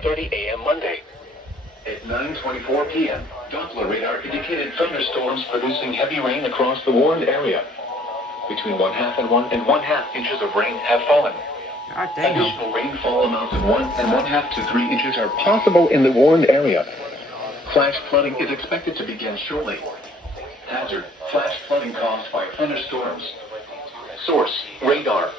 3:30 a.m. Monday. At 9:24 p.m., Doppler radar indicated thunderstorms producing heavy rain across the warned area. Between 1/2 and 1.5 inches of rain have fallen. Additional rainfall amounts of 1 1/2 to 3 inches are possible in the warned area. Flash flooding is expected to begin shortly. Hazard: flash flooding caused by thunderstorms. Source: radar.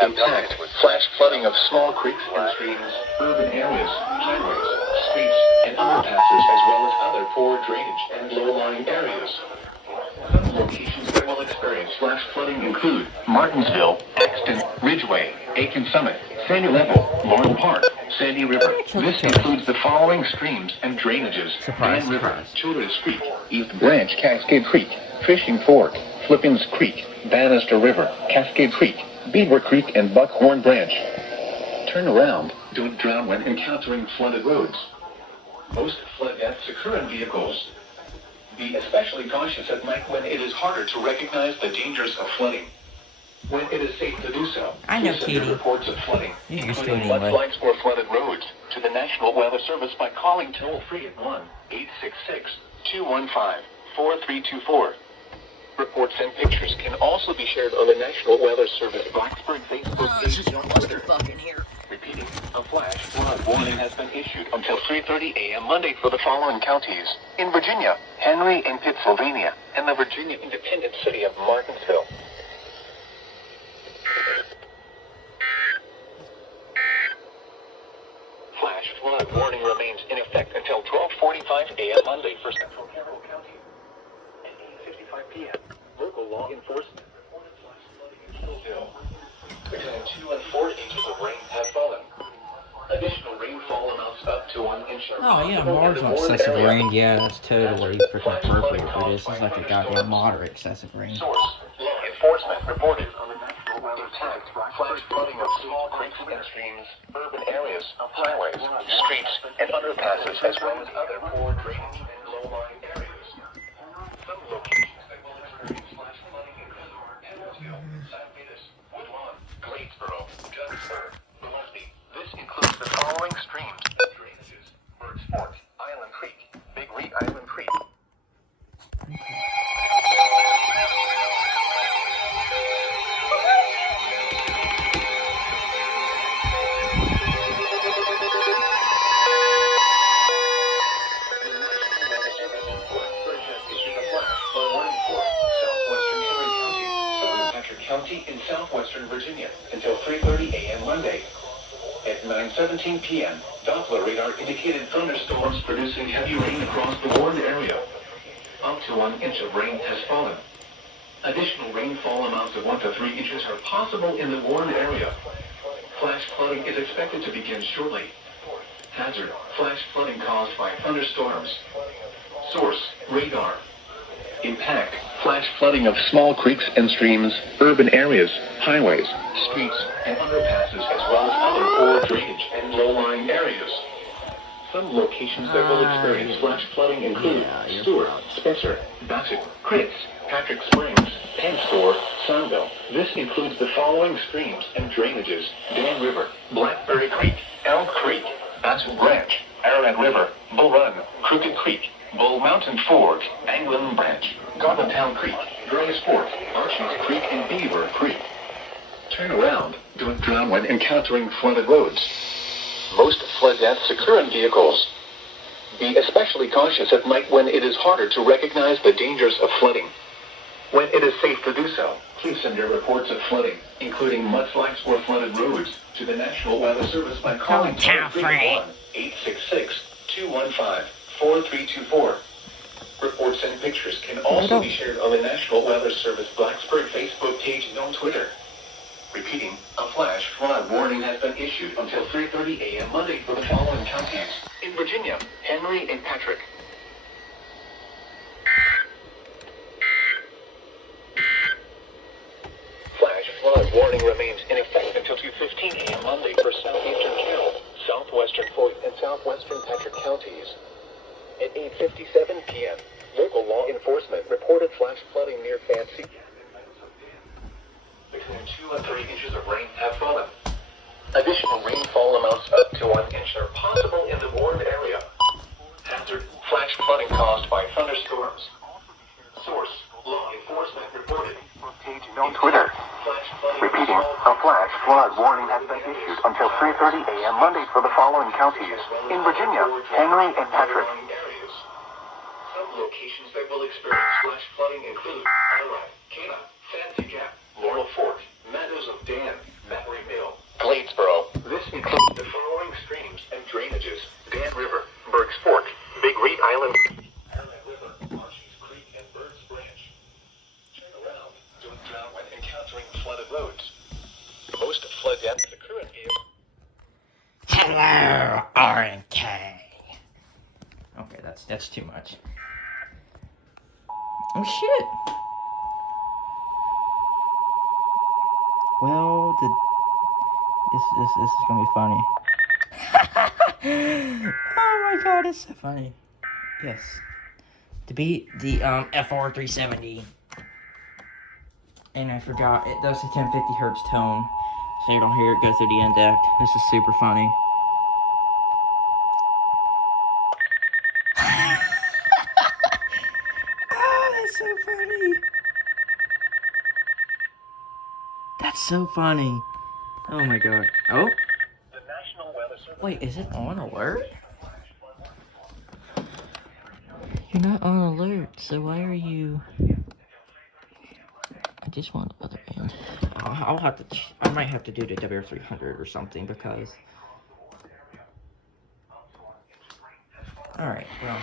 Impact: flash flooding of small creeks and streams, urban areas, highways, streets, and underpasses, as well as other poor drainage and low-lying areas. Some locations that will experience flash flooding include Martinsville, Axton, Ridgeway, Aiken Summit, Sandy Level, Laurel Park, Sandy River. This includes the following streams and drainages: Dan River, Childress Creek, East Branch, Cascade Creek, Fishing Fork, Flippins Creek, Bannister River, Cascade Creek, Beaver Creek, and Buckhorn Branch. Turn around. Don't drown when encountering flooded roads. Most flood deaths occur in vehicles. Be especially cautious at night when it is harder to recognize the dangers of flooding. When it is safe to do so, please send your reports of flooding, including mudslides or flooded roads, to the National Weather Service by calling toll-free at 1-866-215-4324. Reports and pictures can also be shared on the National Weather Service Blacksburg Facebook page and on Twitter. Repeating, a flash flood warning has been issued until 3:30 a.m. Monday for the following counties: in Virginia, Henry and Pittsylvania, and the Virginia independent city of Martinsville. Flash flood warning remains in effect until 12:45 a.m. Monday for Central Carroll County. At 8:55 p.m., local law enforcement reported flash flooding in Hillsdale. Between 2 and 4 inches of rain have fallen. Additional rainfall amounts up to 1 inch. Oh yeah, marginal excessive rain. Yeah, that's totally freaking appropriate for this. This is like a goddamn moderate excessive rain. Source: law enforcement reported on the National Weather Service flash flooding of small creeks and streams, urban areas, highways, streets, and underpasses, as well as other poor drainage and low-lying areas. Some locations that will experience flash flooding include Edwardsville, St. Vitus, Woodlawn, Gladesboro, Douglasburg, Gillespie. This includes the following streams and drainages: Birds Fort, Island Creek, Big Reed Island Creek. County in southwestern Virginia until 3:30 a.m. Monday. At 9:17 p.m., Doppler radar indicated thunderstorms producing heavy rain across the warned area. Up to 1 inch of rain has fallen. Additional rainfall amounts of 1 to 3 inches are possible in the warned area. Flash flooding is expected to begin shortly. Hazard: flash flooding caused by thunderstorms. Source: radar. Impact: flash flooding of small creeks and streams, urban areas, highways, streets, and underpasses, as well as other poor drainage and low-lying areas. Some locations that will experience flash flooding include Stewart, Spencer, Bassett, Critz, Patrick Springs, Penn Store, Sunville. This includes the following streams and drainages: Dan River, Blackberry Creek, Elk Creek, Bassett Branch, Arrowhead River, Bull Run, Crooked Creek, Bull Mountain Fork, Anglin Branch, Gardentown Creek, Dryas Fork, Archie's Creek, and Beaver Creek. Turn around. Don't drown when encountering flooded roads. Most flood deaths occur in vehicles. Be especially cautious at night when it is harder to recognize the dangers of flooding. When it is safe to do so, please send your reports of flooding, including mudslides or flooded roads, to the National Weather Service by calling toll-free 1-866-215-4324. Reports and pictures can also be shared on the National Weather Service Blacksburg Facebook page and on Twitter. Repeating, a flash flood warning has been issued until 3:30 a.m. Monday for the following counties: in Virginia, Henry and Patrick. Flash flood warning remains in effect until 2:15 a.m. Monday for southeastern Carroll, southwestern Floyd, and southwestern Patrick counties. At 8:57 p.m., local law enforcement reported flash flooding near Fancy. Between 2 and 3 inches of rain have fallen. Additional rainfall amounts up to 1 inch are possible. flood warning has been issued until 3:30 a.m. Monday for the following counties. In Virginia, Henry and Patrick. Some locations that will experience flash flooding include Iraq, Cana, Fancy Gap, Laurel Fork, Meadows of Dan, Battery Mill, Gladesboro. This includes the following streams and drainages: Dan River, Berks Fork, Big Reed Island, River, Marshes Creek, and Birds Branch. Turn around. Don't drown when encountering flooded roads. Most flood deaths occur in here. Hello, RNK. Okay, that's too much. Oh shit. Well, this is gonna be funny. Oh my god, it's so funny. Yes. To beat the FR 370. And I forgot, it does the 1050 hertz tone, so you don't hear it go through the index. This is super funny. Oh, that's so funny. That's so funny. Oh my god. Oh? Wait, is it on alert? You're not on alert, so why are you... I just want other band. I'll have to... I might have to do the WR300 or something, because... Alright, well...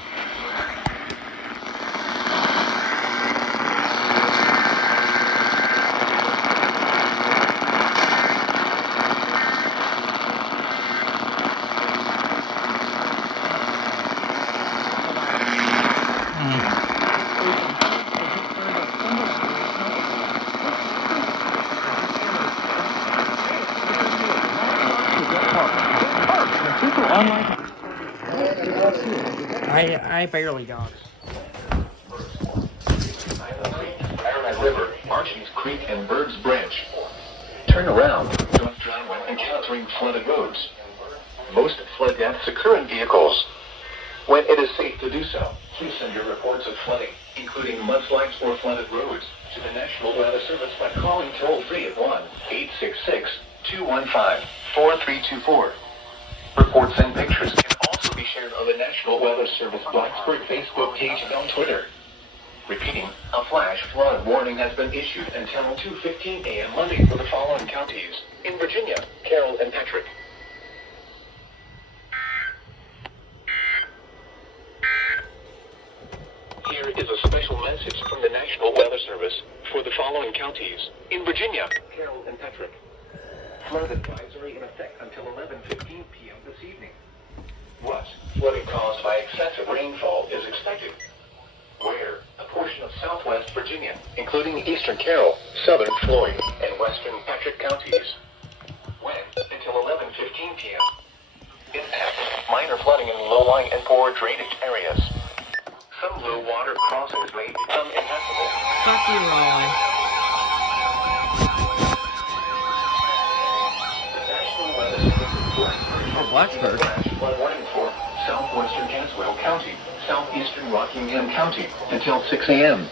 I barely got it. River, Marshes Creek, and Birds Branch. Turn around. Don't drown when encountering flooded roads. Most flood deaths occur in vehicles. When it is safe to do so, please send your reports of flooding, including mudslides or flooded roads, to the National Weather Service by calling toll-free at 1-866-215-4324. Reports and pictures can also be shared on the National Weather Service Blacksburg Facebook page and on Twitter. Repeating, a flash flood warning has been issued until 2:15 a.m. Monday for the following counties. In Virginia, Carroll and Patrick. Here is a special message from the National Weather Service for the following counties. In Virginia, Carroll and Patrick. Flood advisory in effect until 11:15 p.m. this evening. What? Flooding caused by excessive rainfall is expected. Where? A portion of southwest Virginia, including eastern Carroll, southern Floyd, and western Patrick counties. When? Until 11:15 p.m. Impact: minor flooding in low-lying and poor drainage areas. Some low-water crossings may become impassable. Fuck you, Roy. The National Weather Service Blacksburg. Flash flood warning for southwestern Caswell County, southeastern Rockingham County, until 6 a.m.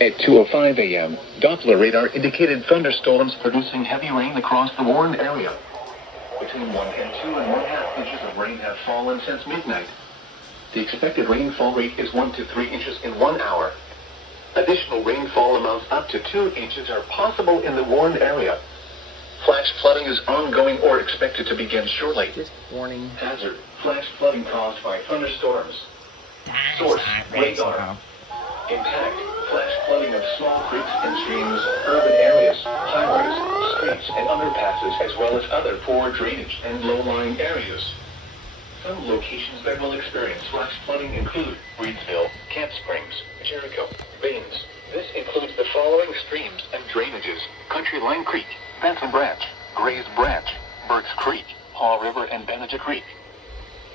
At 2:05 a.m., Doppler radar indicated thunderstorms producing heavy rain across the warned area. Between 1 and 2.5 inches of rain have fallen since midnight. The expected rainfall rate is 1 to 3 inches in 1 hour. Additional rainfall amounts up to 2 inches are possible in the warned area. Flash flooding is ongoing or expected to begin shortly. Just warning. Hazard: flash flooding caused by thunderstorms. Source: radar. Impact: flash flooding of small creeks and streams, urban areas, highways, streets, and underpasses, as well as other poor drainage and low-lying areas. Some locations that will experience flash flooding include Reedsville, Camp Springs, Jericho, Baines. This includes the following streams and drainages: Country Line Creek, Benson Branch, Grays Branch, Burks Creek, Haw River, and Benedict Creek.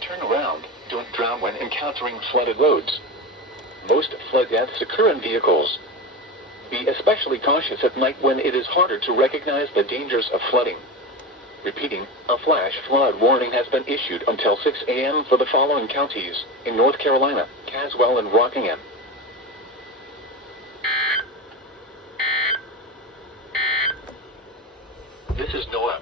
Turn around. Don't drown when encountering flooded roads. Most flood deaths occur in vehicles. Be especially cautious at night when it is harder to recognize the dangers of flooding. Repeating, a flash flood warning has been issued until 6 a.m. for the following counties: in North Carolina, Caswell and Rockingham. This is Noah.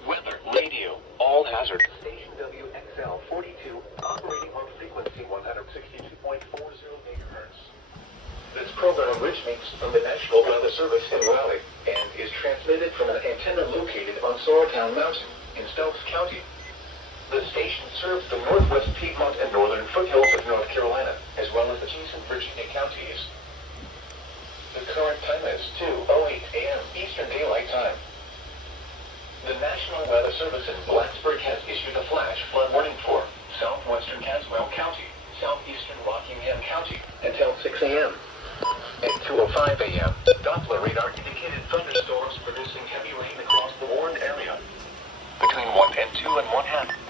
Operating on frequency 162.40 megahertz. This program originates from the National Weather Service in Raleigh and is transmitted from an antenna located on Sorrowtown Mountain in Stokes County. The station serves the northwest Piedmont and northern foothills of North Carolina, as well as adjacent Virginia counties. The current time is 2:08 a.m. Eastern Daylight Time. The National Weather Service in Blacksburg has issued a flash flood warning for southwestern Caswell County, southeastern Rockingham County, until 6 a.m. At 2:05 a.m., Doppler radar indicated thunderstorms producing heavy rain across the warned area. Between 1 and 2 and 1/2.